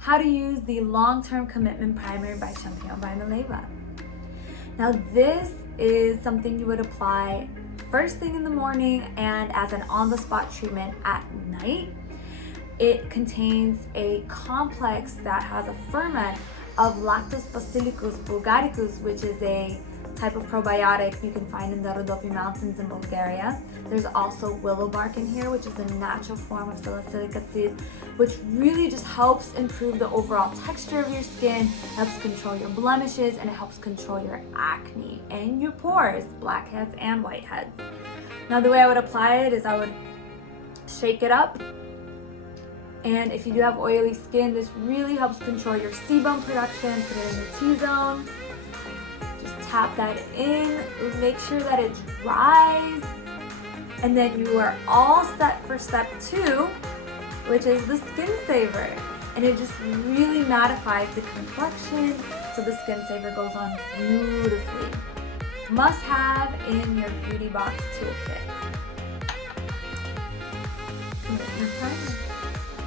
how to use the Long-Term Commitment Primer by Champïone by Mileva. Now this is something you would apply first thing in the morning and as an on-the-spot treatment at night. It contains a complex that has a ferment of Lactobacillus bulgaricus, which is a type of probiotic you can find in the Rhodope Mountains in Bulgaria. There's also willow bark in here, which is a natural form of salicylic acid, which really just helps improve the overall texture of your skin, helps control your blemishes, and it helps control your acne and your pores, blackheads and whiteheads. Now the way I would apply it is I would shake it up, and if you do have oily skin, this really helps control your sebum production. Put it in the T-zone. Tap that in, make sure that it dries, and then you are all set for step 2, which is the Skin Saver. And it just really mattifies the complexion, so the Skin Saver goes on beautifully. Must have in your beauty box toolkit.